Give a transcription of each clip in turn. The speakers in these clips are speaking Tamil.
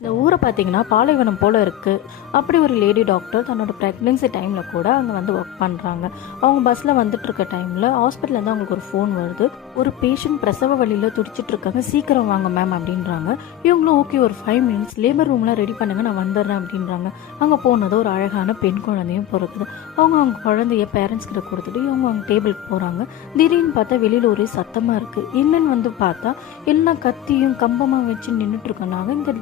இந்த ஊரை பார்த்தீங்கன்னா பாலைவனம் போல் இருக்குது. அப்படி ஒரு லேடி டாக்டர் தன்னோட ப்ரெக்னென்சி டைமில் கூட அங்கே வந்து ஒர்க் பண்ணுறாங்க. அவங்க பஸ்ஸில் வந்துட்டு இருக்க டைமில் ஹாஸ்பிட்டல்லேருந்து அவங்களுக்கு ஒரு ஃபோன் வருது. ஒரு பேஷண்ட் பிரசவ வழியில் துடிச்சிட்டு இருக்காங்க, சீக்கிரம் வாங்க மேம் அப்படின்றாங்க. இவங்களும் ஓகே ஒரு 5 மினிட்ஸ் லேபர் ரூம்லாம் ரெடி பண்ணுங்க, நான் வந்துடுறேன் அப்படின்றாங்க. அங்கே போனது ஒரு அழகான பெண் குழந்தையும் பிறக்குது. அவங்க குழந்தைய பேரண்ட்ஸ் கிட்ட கொடுத்துட்டு அவங்க டேபிளுக்கு போகிறாங்க. திடீர்னு பார்த்தா வெளியில் ஒரே சத்தமாக இருக்குது. என்னன்னு வந்து பார்த்தா எல்லாம் கத்தியும் கம்பமாக வச்சு நின்றுட்டு இருக்கனாங்க. இந்த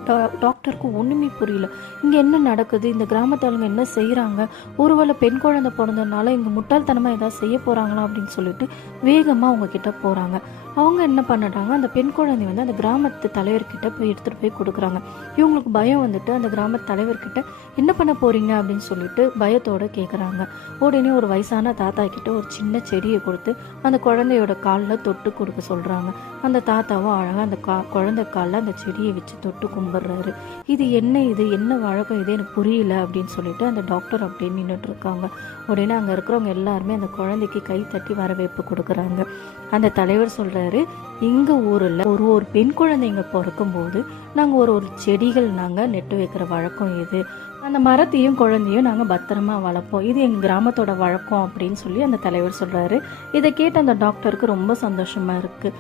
டாக்டருக்கு ஒன்றுமே புரியல. இங்கே என்ன நடக்குது, இந்த கிராமத்தாளுங்க என்ன செய்கிறாங்க, ஒருவேளை பெண் குழந்தை பிறந்ததுனால இங்கே முட்டாள்தனமாக ஏதாவது செய்ய போகிறாங்களா அப்படின்னு சொல்லிட்டு வேகமாக அவங்க கிட்ட போகிறாங்க. அவங்க என்ன பண்ணுறாங்க, அந்த பெண் குழந்தை வந்து அந்த கிராமத்து தலைவர்கிட்ட போய் எடுத்துகிட்டு போய் கொடுக்குறாங்க. இவங்களுக்கு பயம் வந்துட்டு அந்த கிராமத்து தலைவர்கிட்ட என்ன பண்ண போகிறீங்க அப்படின்னு சொல்லிட்டு பயத்தோடு கேட்குறாங்க. உடனே ஒரு வயசான தாத்தா கிட்ட ஒரு சின்ன செடியை கொடுத்து அந்த குழந்தையோட காலில் தொட்டு கொடுக்க சொல்கிறாங்க. அந்த தாத்தாவும் அழகாக அந்த குழந்தை காலில் அந்த செடியை வச்சு தொட்டு கும்பிட்றாரு. இது என்ன வழக்கம், இது எனக்கு புரியல அப்படின்னு சொல்லிட்டு அந்த டாக்டர் அப்படியே நின்றுட்டு இருக்காங்க. உடனே அங்கே இருக்கிறவங்க எல்லாருமே அந்த குழந்தைக்கு கை தட்டி வரவேற்பு கொடுக்குறாங்க. அந்த தலைவர் சொல்கிறாரு, எங்கள் ஊரில் ஒரு பெண் குழந்தைங்க பிறக்கும்போது நாங்கள் ஒரு செடிகள் நாங்கள் நெட்டு வைக்கிற வழக்கம் இது. அந்த மரத்தையும் குழந்தையும் நாங்கள் பத்திரமா வளர்ப்போம், இது எங்கள் கிராமத்தோட வழக்கம் அப்படின்னு சொல்லி அந்த தலைவர் சொல்கிறாரு. இதை கேட்டு அந்த டாக்டருக்கு ரொம்ப சந்தோஷமாக இருக்குது.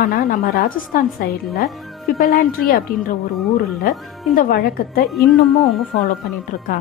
ஆனால் நம்ம ராஜஸ்தான் சைடில் பிபலாண்ட்ரி அப்படின்ற ஒரு ஊரில் இந்த வழக்கத்தை இன்னமும் அவங்க ஃபாலோ பண்ணிட்டு இருக்காங்க.